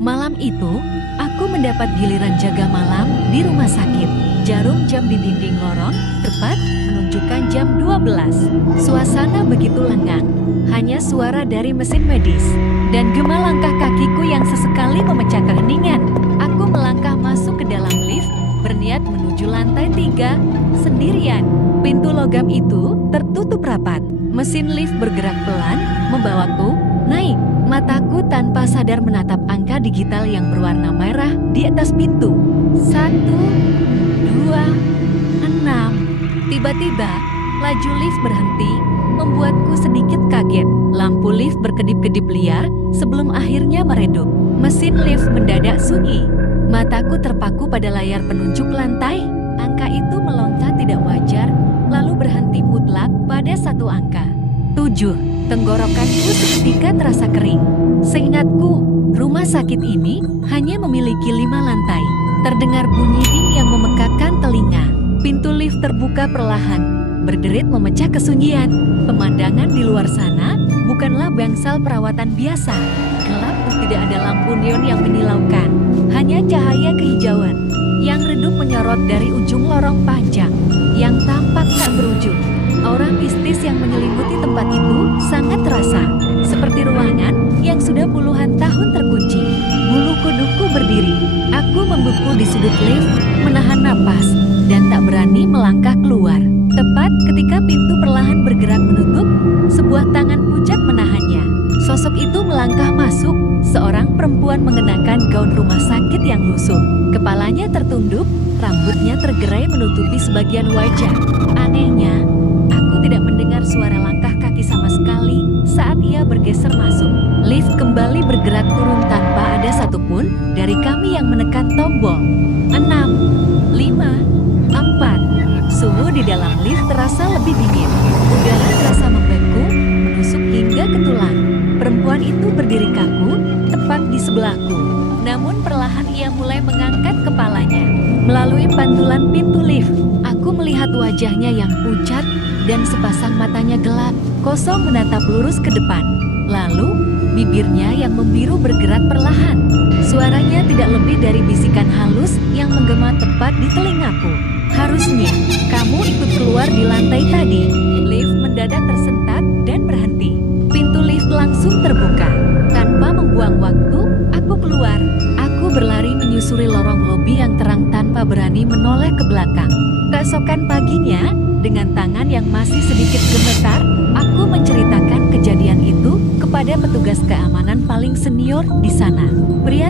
Malam itu, aku mendapat giliran jaga malam di rumah sakit. Jarum jam di dinding lorong tepat menunjukkan jam 12. Suasana begitu lengang. Hanya suara dari mesin medis dan gema langkah kakiku yang sesekali memecah keheningan. Aku melangkah masuk ke dalam lift, berniat menuju lantai 3 sendirian. Pintu logam itu tertutup rapat. Mesin lift bergerak pelan, membawaku naik. Mataku tanpa sadar menatap angka digital yang berwarna merah di atas pintu. 1, 2, 6. Tiba-tiba, laju lift berhenti, membuatku sedikit kaget. Lampu lift berkedip-kedip liar sebelum akhirnya meredup. Mesin lift mendadak sunyi. Mataku terpaku pada layar penunjuk lantai. Angka itu meloncat tidak wajar, lalu berhenti mutlak pada satu angka. 7. Tenggorokanku seketika terasa kering. Seingatku, rumah sakit ini hanya memiliki 5 lantai. Terdengar bunyi ding yang memekakkan telinga. Pintu lift terbuka perlahan, berderit memecah kesunyian. Pemandangan di luar sana bukanlah bangsal perawatan biasa. Gelap, tidak ada lampu neon yang menyilaukan. Hanya cahaya kehijauan yang redup menyorot dari ujung lorong panjang yang tampak tak berujung. Aura mistis yang menyelimuti tempat itu sangat terasa, seperti ruangan yang sudah puluhan tahun terkunci. Bulu kuduku berdiri. Aku membeku di sudut lift, menahan napas, dan tak berani melangkah keluar. Tepat ketika pintu perlahan bergerak menutup, sebuah tangan pucat menahannya. Sosok itu melangkah masuk, seorang perempuan mengenakan gaun rumah sakit yang lusuh. Kepalanya tertunduk, rambutnya tergerai menutupi sebagian wajah. Anehnya, aku tidak mendengar suara langkah kaki sama sekali saat ia bergeser masuk. Lift kembali bergerak turun tanpa ada satupun dari kami yang menekan tombol. 6, 5, 4. Suhu di dalam lift terasa lebih dingin. Udara terasa membeku, menusuk hingga ke tulang. Perempuan itu berdiri kaku, tepat di sebelahku. Namun perlahan ia mulai mengangkat kepalanya. Melalui pantulan pintu lift, aku melihat wajahnya yang pucat dan sepasang matanya gelap, kosong menatap lurus ke depan. Lalu, bibirnya yang membiru bergerak perlahan. Suaranya tidak lebih dari bisikan halus yang menggema tepat di telingaku. Harusnya, kamu ikut keluar di lantai tadi. Lift mendadak tersentak dan berhenti. Pintu lift langsung terbuka. Tanpa membuang waktu, aku keluar. Aku berlari menyusuri lorong lobi yang terang tanpa berani menoleh ke belakang. Keesokan paginya, dengan tangan yang masih sedikit gemetar, aku menceritakan kejadian itu kepada petugas keamanan paling senior di sana. Pria